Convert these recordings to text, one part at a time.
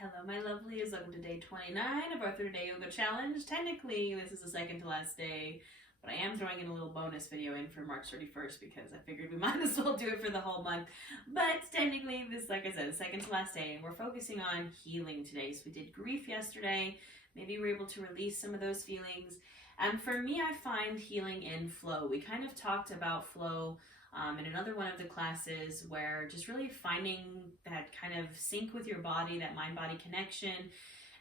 Hello, my lovelies. Welcome to day 29 of our 30-day yoga challenge. Technically, this is the second to last day, but I am throwing in a little bonus video in for March 31st because I figured we might as well do it for the whole month. But technically, this, like I said, the second to last day, and we're focusing on healing today. So we did grief yesterday. Maybe we're able to release some of those feelings. And for me, I find healing in flow. We kind of talked about flow in another one of the classes, where just really finding that kind of sync with your body, that mind-body connection,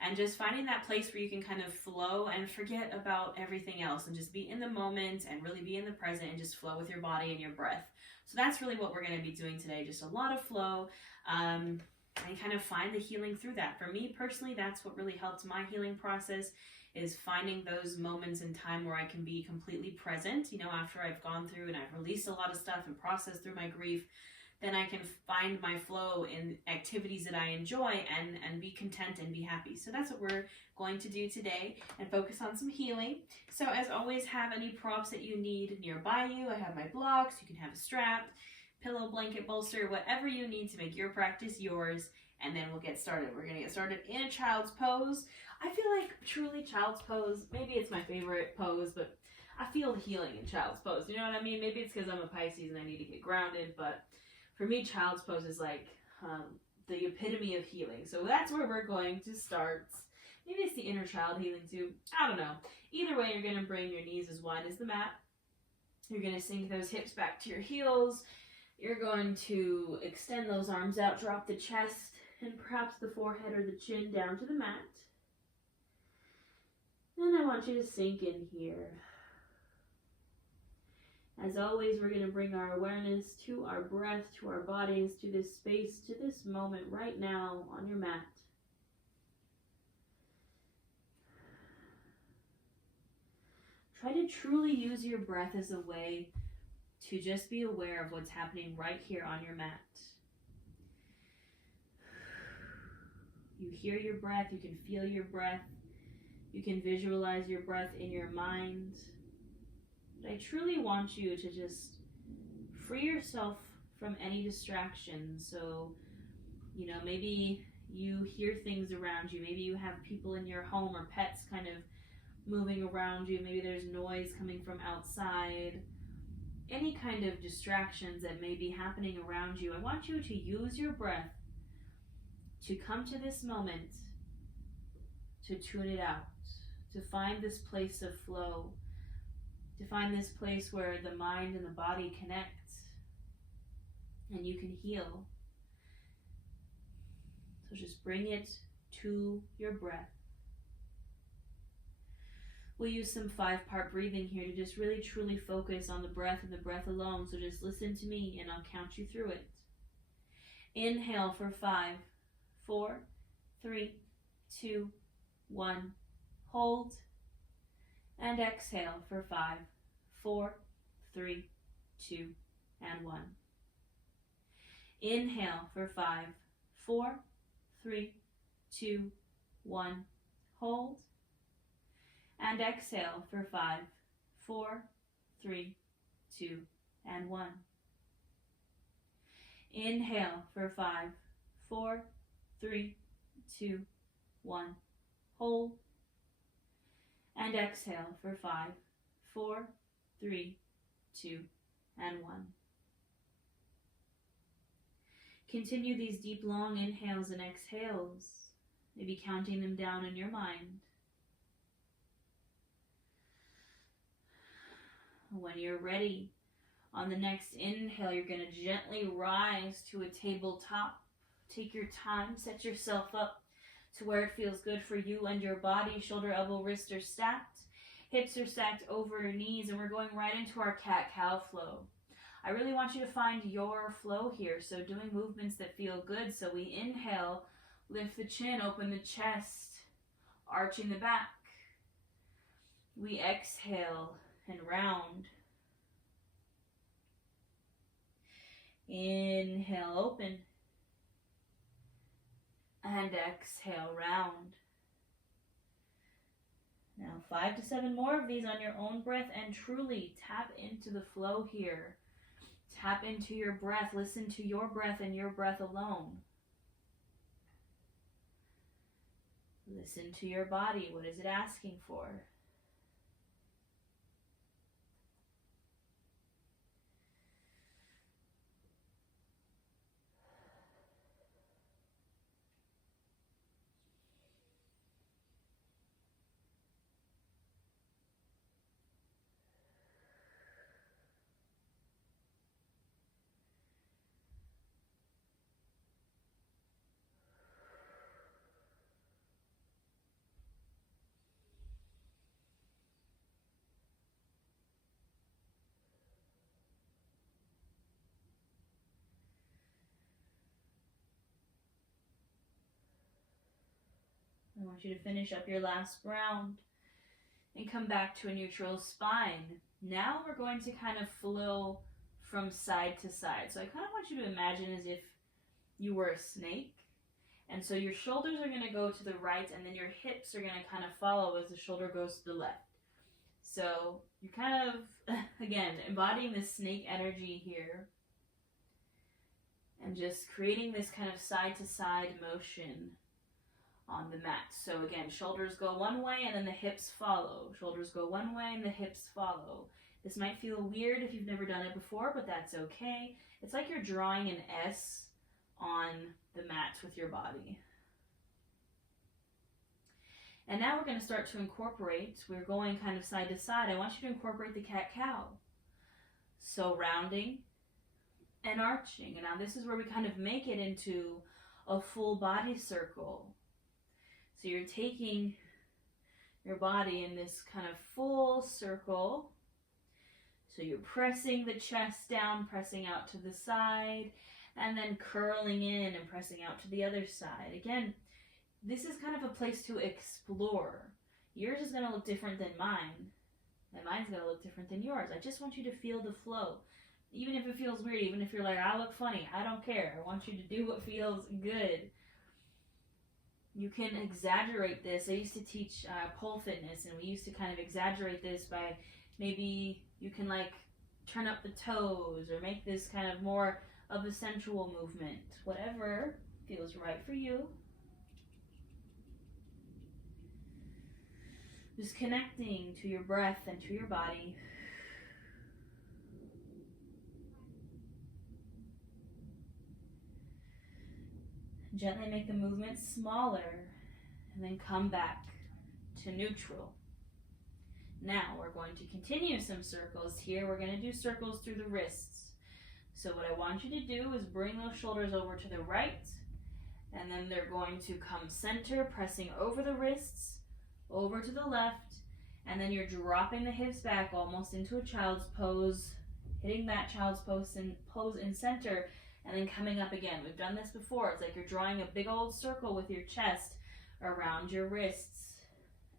and just finding that place where you can kind of flow and forget about everything else and just be in the moment and really be in the present and just flow with your body and your breath. So that's really what we're going to be doing today, just a lot of flow and kind of find the healing through that. For me personally, that's what really helped my healing process, is finding those moments in time where I can be completely present. You know, after I've gone through and I've released a lot of stuff and processed through my grief, then I can find my flow in activities that I enjoy and be content and be happy. So that's what we're going to do today, and focus on some healing. So as always, have any props that you need nearby you. I have my blocks. You can have a strap, pillow, blanket, bolster, whatever you need to make your practice yours. And then we'll get started. We're going to get started in a child's pose. I feel like truly child's pose, maybe it's my favorite pose, but I feel the healing in child's pose. You know what I mean? Maybe it's because I'm a Pisces and I need to get grounded, but for me, child's pose is like the epitome of healing. So that's where we're going to start. Maybe it's the inner child healing too. I don't know. Either way, you're going to bring your knees as wide as the mat. You're going to sink those hips back to your heels. You're going to extend those arms out, drop the chest, and perhaps the forehead or the chin down to the mat. And I want you to sink in here. As always, we're going to bring our awareness to our breath, to our bodies, to this space, to this moment right now on your mat. Try to truly use your breath as a way to just be aware of what's happening right here on your mat. You hear your breath, you can feel your breath, you can visualize your breath in your mind. But I truly want you to just free yourself from any distractions. So, you know, maybe you hear things around you, maybe you have people in your home or pets kind of moving around you, maybe there's noise coming from outside. Any kind of distractions that may be happening around you, I want you to use your breath to come to this moment, to tune it out, to find this place of flow, to find this place where the mind and the body connect and you can heal. So just bring it to your breath. We'll use some 5-part breathing here to just really truly focus on the breath and the breath alone. So just listen to me and I'll count you through it. Inhale for 5, 4, 3, 2, 1. Hold. And exhale for 5, 4, 3, 2, and 1. Inhale for 5, 4, 3, 2, 1. Hold. And exhale for 5, 4, 3, 2, and 1. Inhale for 5, 4, 3, 2, 1. Hold. And exhale for 5, 4, 3, 2, and 1. Continue these deep, long inhales and exhales, maybe counting them down in your mind. When you're ready, on the next inhale, you're going to gently rise to a tabletop. Take your time, set yourself up to where it feels good for you and your body. Shoulder, elbow, wrist are stacked. Hips are stacked over your knees, and we're going right into our cat-cow flow. I really want you to find your flow here, so doing movements that feel good. So we inhale, lift the chin, open the chest, arching the back. We exhale and round. Inhale, open. And exhale, round. Now 5 to 7 more of these on your own breath, and truly tap into the flow here. Tap into your breath. Listen to your breath and your breath alone. Listen to your body. What is it asking for? I want you to finish up your last round and come back to a neutral spine. Now we're going to kind of flow from side to side. So I kind of want you to imagine as if you were a snake. And so your shoulders are going to go to the right, and then your hips are going to kind of follow as the shoulder goes to the left. So you're kind of, again, embodying this snake energy here. And just creating this kind of side to side motion on the mat. So again, shoulders go one way and then the hips follow. Shoulders go one way and the hips follow. This might feel weird if you've never done it before, but that's okay. It's like you're drawing an S on the mat with your body. And now we're going to start to incorporate. We're going kind of side to side. I want you to incorporate the cat-cow. So rounding and arching. And now this is where we kind of make it into a full body circle. So you're taking your body in this kind of full circle. So you're pressing the chest down, pressing out to the side, and then curling in and pressing out to the other side. Again, this is kind of a place to explore. Yours is going to look different than mine, and mine's going to look different than yours. I just want you to feel the flow. Even if it feels weird, even if you're like, I look funny, I don't care. I want you to do what feels good. You can exaggerate this. I used to teach pole fitness, and we used to kind of exaggerate this by maybe you can like turn up the toes or make this kind of more of a sensual movement. Whatever feels right for you. Just connecting to your breath and to your body. Gently make the movement smaller and then come back to neutral. Now we're going to continue some circles here. We're going to do circles through the wrists. So what I want you to do is bring those shoulders over to the right, and then they're going to come center, pressing over the wrists, over to the left, and then you're dropping the hips back almost into a child's pose, hitting that child's pose in center, and then coming up again. We've done this before. It's like you're drawing a big old circle with your chest around your wrists.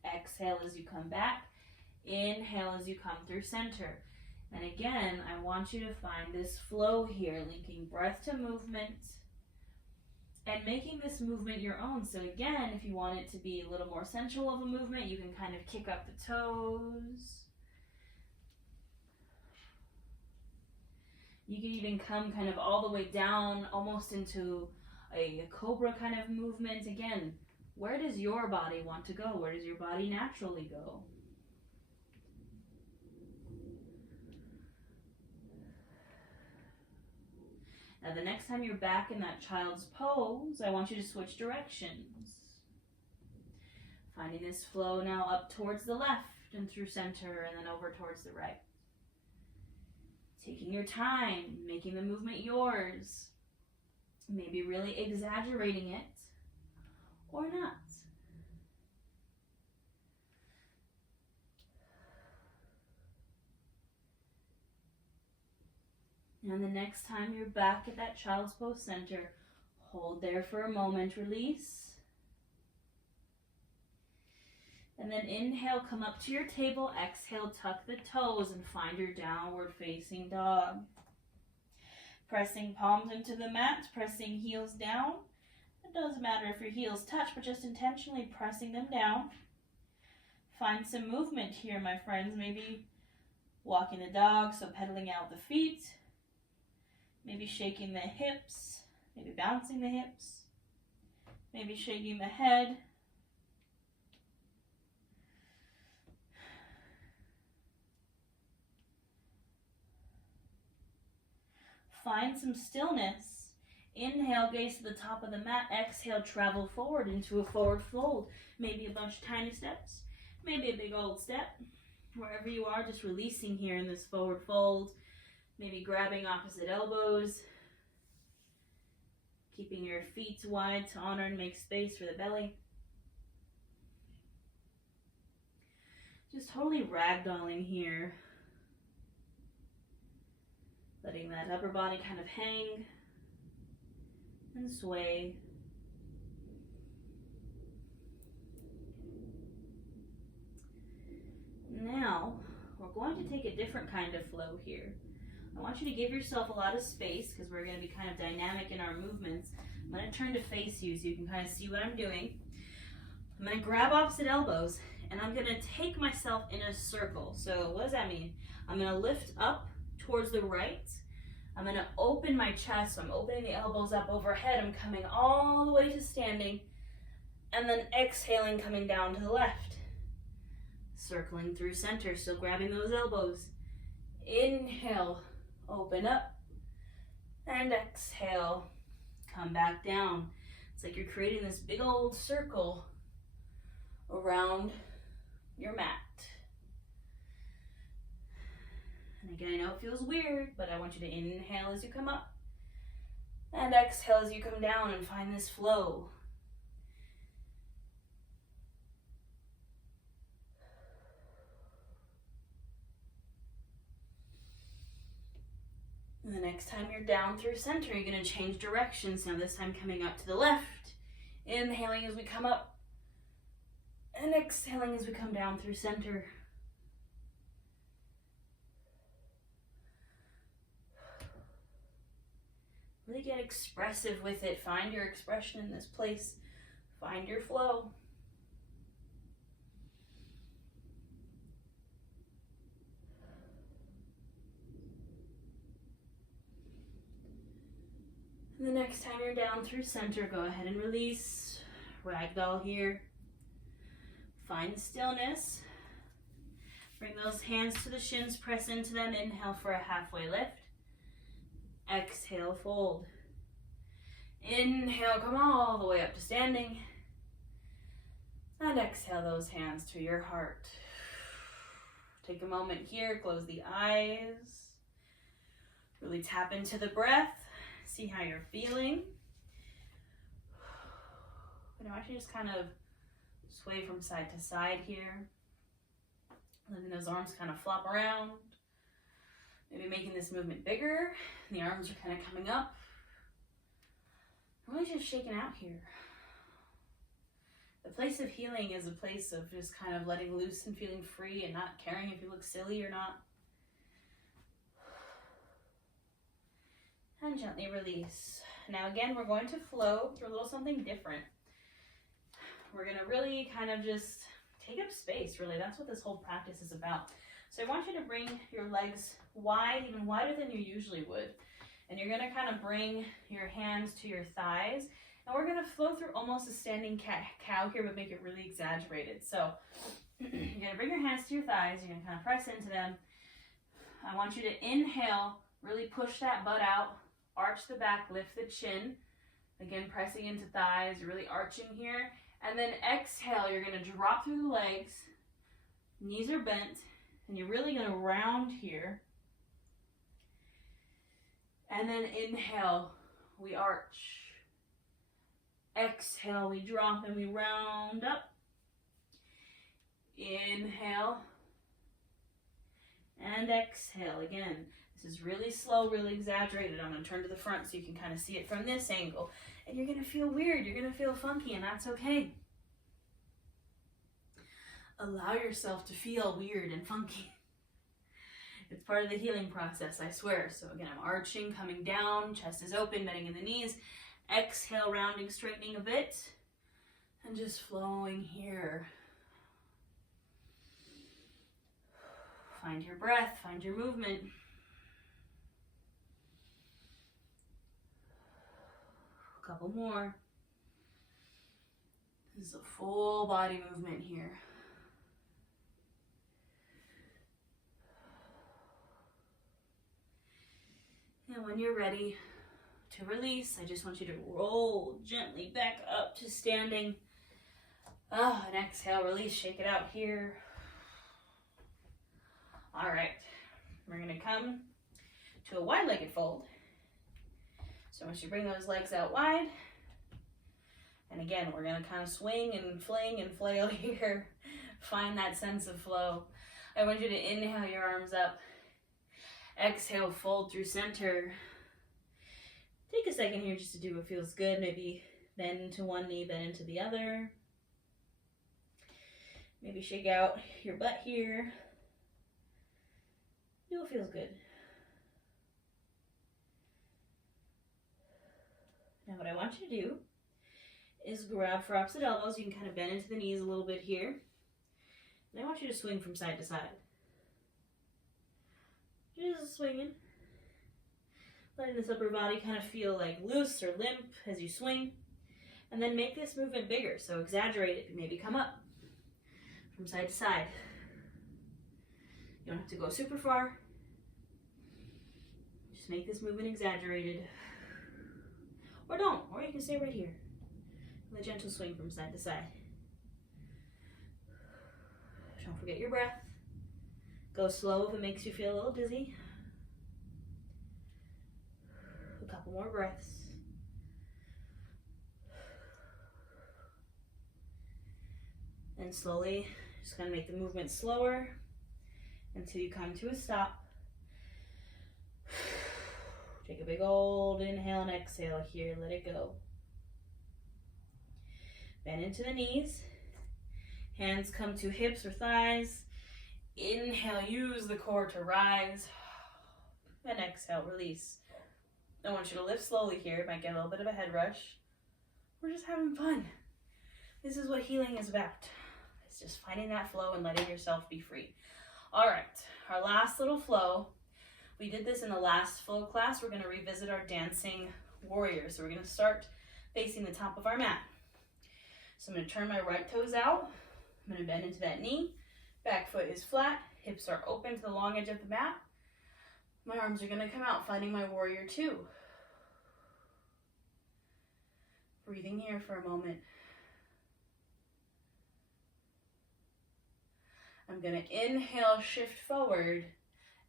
Exhale as you come back. Inhale as you come through center. And again, I want you to find this flow here, linking breath to movement and making this movement your own. So again, if you want it to be a little more sensual of a movement, you can kind of kick up the toes. You can even come kind of all the way down, almost into a cobra kind of movement. Again, where does your body want to go? Where does your body naturally go? Now the next time you're back in that child's pose, I want you to switch directions. Finding this flow now up towards the left and through center and then over towards the right. Taking your time, making the movement yours. Maybe really exaggerating it or not. And the next time you're back at that child's pose center, hold there for a moment, release. And then inhale, come up to your table. Exhale, tuck the toes and find your downward facing dog. Pressing palms into the mat, pressing heels down. It doesn't matter if your heels touch, but just intentionally pressing them down. Find some movement here, my friends. Maybe walking the dog, so pedaling out the feet. Maybe shaking the hips, maybe bouncing the hips, maybe shaking the head. find some stillness. Inhale, gaze to the top of the mat. Exhale, travel forward into a forward fold. Maybe a bunch of tiny steps, maybe a big old step. Wherever you are, just releasing here in this forward fold. Maybe grabbing opposite elbows. Keeping your feet wide to honor and make space for the belly. Just totally ragdolling here. Letting that upper body kind of hang and sway. Now, we're going to take a different kind of flow here. I want you to give yourself a lot of space because we're going to be kind of dynamic in our movements. I'm going to turn to face you so you can kind of see what I'm doing. I'm going to grab opposite elbows and I'm going to take myself in a circle. So what does that mean? I'm going to lift up towards the right. I'm going to open my chest. So I'm opening the elbows up overhead. I'm coming all the way to standing and then exhaling, coming down to the left. Circling through center, still grabbing those elbows. Inhale, open up, and exhale, come back down. It's like you're creating this big old circle around your mat. And again, I know it feels weird, but I want you to inhale as you come up, and exhale as you come down, and find this flow. And the next time you're down through center, you're going to change directions. Now this time coming up to the left. Inhaling as we come up. And exhaling as we come down through center. Really get expressive with it. Find your expression in this place. Find your flow. And the next time you're down through center, go ahead and release. Ragdoll here. Find stillness. Bring those hands to the shins, press into them. Inhale for a halfway lift. Exhale, fold. Inhale, come all the way up to standing. And exhale those hands to your heart. Take a moment here, close the eyes. Really tap into the breath. See how you're feeling. And I want you to just kind of sway from side to side here. Letting those arms kind of flop around. Maybe making this movement bigger. The arms are kind of coming up. Really just shaking out here. The place of healing is a place of just kind of letting loose and feeling free and not caring if you look silly or not. And gently release. Now again, we're going to flow through a little something different. We're going to really kind of just take up space, really. That's what this whole practice is about. So I want you to bring your legs wide, even wider than you usually would. And you're going to kind of bring your hands to your thighs. And we're going to flow through almost a standing cow here, but make it really exaggerated. So you're going to bring your hands to your thighs. You're going to kind of press into them. I want you to inhale, really push that butt out. Arch the back, lift the chin. Again, pressing into thighs, really arching here. And then exhale, you're going to drop through the legs. Knees are bent. And you're really going to round here. And then inhale, we arch. Exhale, we drop and we round up. Inhale. And exhale again. This is really slow, really exaggerated. I'm going to turn to the front so you can kind of see it from this angle. And you're going to feel weird. You're going to feel funky, and that's okay. Allow yourself to feel weird and funky. It's part of the healing process, I swear. So again, I'm arching, coming down, chest is open, bending in the knees. Exhale, rounding, straightening a bit. And just flowing here. Find your breath, find your movement. A couple more. This is a full body movement here. And when when you're ready to release, I just want you to roll gently back up to standing. And exhale, release, shake it out here. All right, we're gonna come to a wide-legged fold. So once you bring those legs out wide, and again, we're gonna kind of swing and fling and flail here. Find that sense of flow. I want you to inhale your arms up. Exhale, fold through center. Take a second here just to do what feels good. Maybe bend into one knee, bend into the other. Maybe shake out your butt here. Do what feels good. Now what I want you to do is grab for opposite elbows. You can kind of bend into the knees a little bit here. And I want you to swing from side to side. Just swinging. Letting this upper body kind of feel like loose or limp as you swing. And then make this movement bigger. So exaggerate it. Maybe come up from side to side. You don't have to go super far. Just make this movement exaggerated. Or don't. Or you can stay right here. With a gentle swing from side to side. Don't forget your breath. Go slow if it makes you feel a little dizzy. A couple more breaths. And slowly, just gonna make the movement slower until you come to a stop. Take a big old inhale and exhale here, let it go. Bend into the knees. Hands come to hips or thighs. Inhale, use the core to rise. And exhale, release. I want you to lift slowly here. Might get a little bit of a head rush. We're just having fun. This is what healing is about. It's just finding that flow and letting yourself be free. All right, our last little flow. We did this in the last flow class. We're going to revisit our dancing warrior. So we're going to start facing the top of our mat. So I'm going to turn my right toes out. I'm going to bend into that knee. Back foot is flat. Hips are open to the long edge of the mat. My arms are going to come out, finding my warrior two. Breathing here for a moment. I'm going to inhale, shift forward.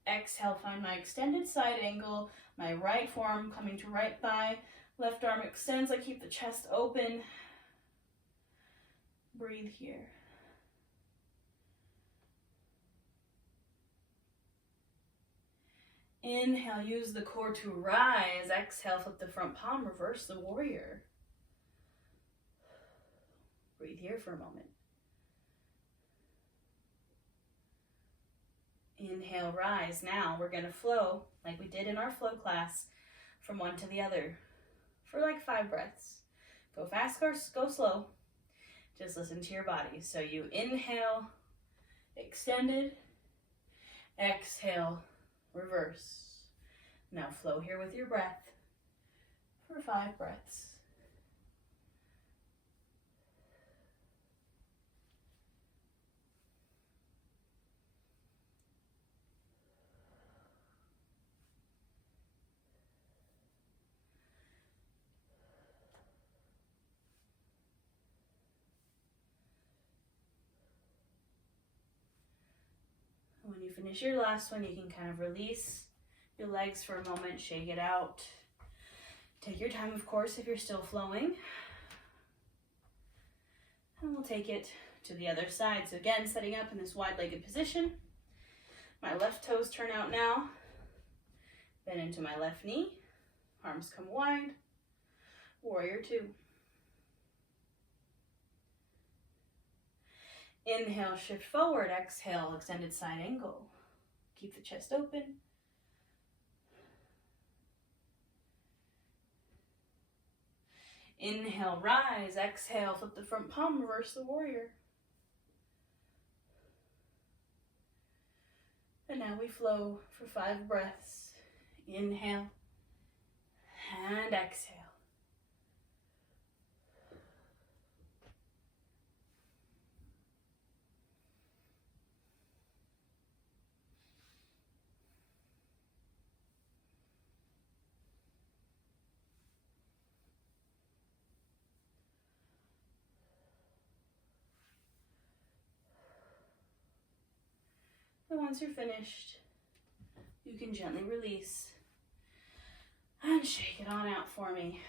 Exhale, find my extended side angle. My right forearm coming to right thigh. Left arm extends. I keep the chest open. Breathe here. Inhale, use the core to rise. Exhale, flip the front palm, reverse the warrior. Breathe here for a moment. Inhale, rise. Now we're going to flow like we did in our flow class from one to the other for like 5 breaths. Go fast or go slow. Just listen to your body. So you inhale, extended, exhale, reverse. Now flow here with your breath for 5 breaths. When you finish your last one, you can kind of release your legs for a moment, shake it out. Take your time, of course, if you're still flowing. And we'll take it to the other side. So again, setting up in this wide-legged position. My left toes turn out now. Bend into my left knee. Arms come wide. Warrior two. Inhale, shift forward. Exhale, extended side angle. Keep the chest open. Inhale, rise. Exhale, flip the front palm, reverse the warrior. And now we flow for 5 breaths. Inhale and exhale. once you're finished, you can gently release and shake it on out for me.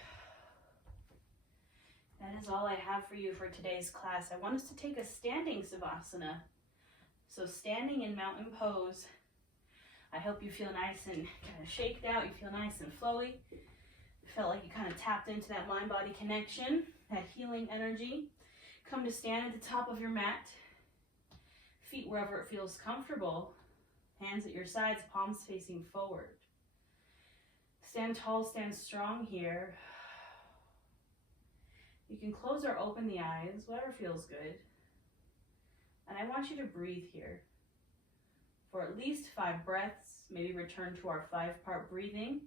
That is all I have for you for today's class. I want us to take a standing Savasana. So standing in mountain pose. I hope you feel nice and kind of shaked out. You feel nice and flowy. Felt like you kind of tapped into that mind-body connection, that healing energy. Come to stand at the top of your mat. Feet wherever it feels comfortable. Hands at your sides, palms facing forward. Stand tall, stand strong here. You can close or open the eyes, whatever feels good. And I want you to breathe here for at least 5 breaths. Maybe return to our 5-part breathing.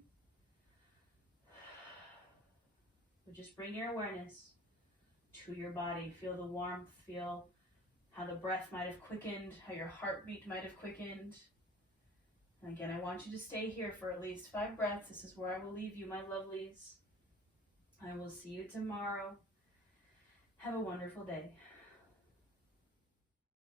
But just bring your awareness to your body. Feel the warmth, feel how the breath might have quickened, how your heartbeat might have quickened. And again, I want you to stay here for at least 5 breaths. This is where I will leave you, my lovelies. I will see you tomorrow. Have a wonderful day.